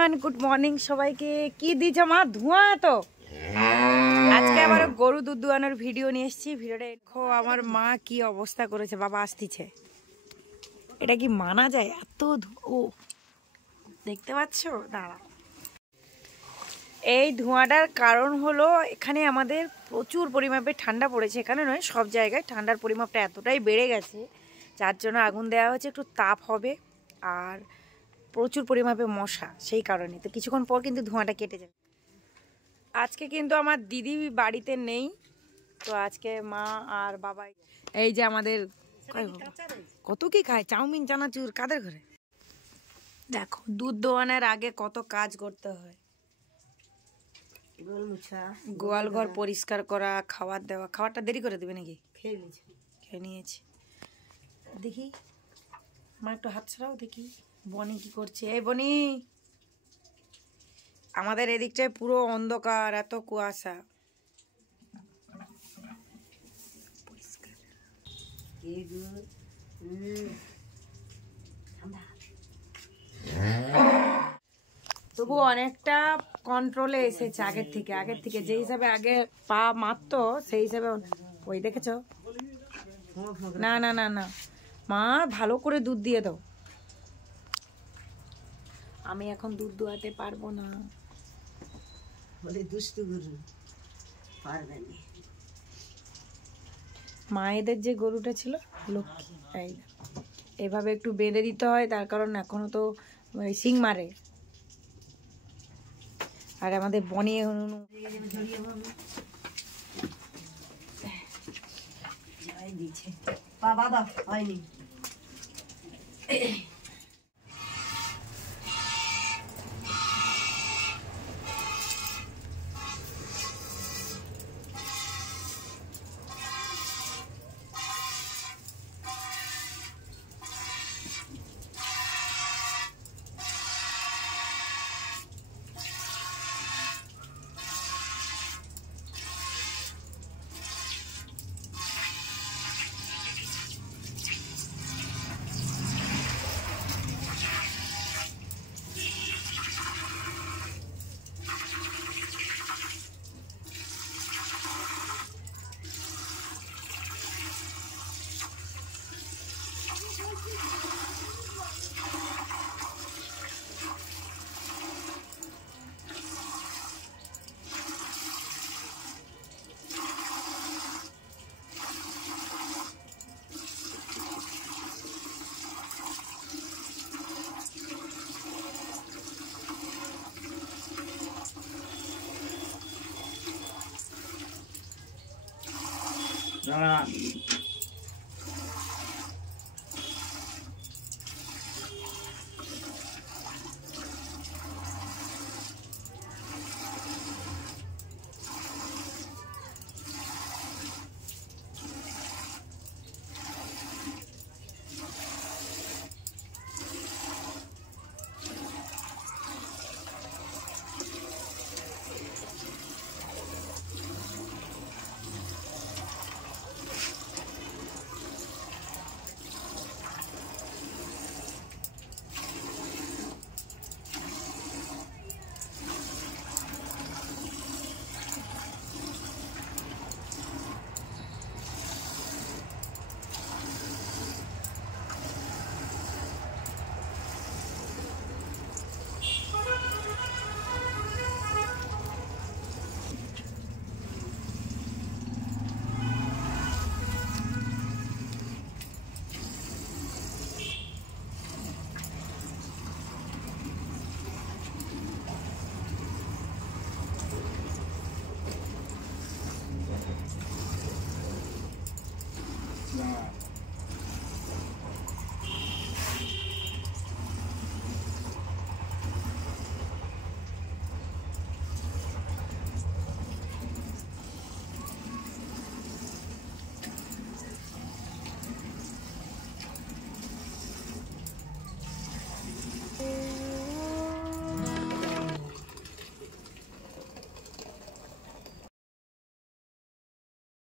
Everyone, good morning সবাইকে। কি দিছো মা? ধোঁয়া তো। আজকে আবার গরু দুধ দুয়ানোর ভিডিও নিয়ে এসেছি। ভিডিওটা দেখো আমার মা কি অবস্থা করেছে। বাবা আসতিছে। এটা কি মানা যায়? এত ও দেখতে পাচ্ছ? দাঁড়া। এই ধোঁয়াটার কারণ হলো এখানে আমাদের প্রচুর পরিমাপে ঠান্ডা পড়েছে। এখানে নয়, সব জায়গায় ঠান্ডার পরিমাপটা এতটাই বেড়ে গেছে, যার জন্য আগুন দেওয়া হয়েছে। একটু তাপ হবে আর প্রচুর পরিমাপে মশা, সেই কারণে। তো কিছুক্ষণ পর কিন্তু ধোঁয়াটা কেটে যাবে। আজকে কিন্তু আমার দিদি বাড়িতে নেই, তো আজকে মা আর বাবা। এই যে আমাদের কত কি খায়, চাউমিন চানাচুর কাদের ঘরে। দেখো দুধ দোয়ানোর আগে কত কাজ করতে হয়। গোয়াল ঘর পরিষ্কার করা, খাবার দেওয়া। খাবারটা দেরি করে দেবে নাকি? খেয়ে নিয়েছি। দেখি মা একটু হাত ছাড়াও, দেখি বনি কি করছে। এই বনি, আমাদের এদিকটায় পুরো অন্ধকার, এত কুয়াশা। তবু অনেকটা কন্ট্রোলে এসেছে আগের থেকে যে হিসাবে আগে পা মারতো, সেই হিসাবে। ওই দেখেছো? না না না না মা, ভালো করে দুধ দিয়ে দাও। আমি এখন দুধ দোয়াতে পারবো না। মায়েদের যে গরুটা ছিল লক্ষ্মী, এইভাবে একটু বেঁধে দিতে হয়, তার কারণ এখনো তো সিং মারে। আর আমাদের বনি হয়নি।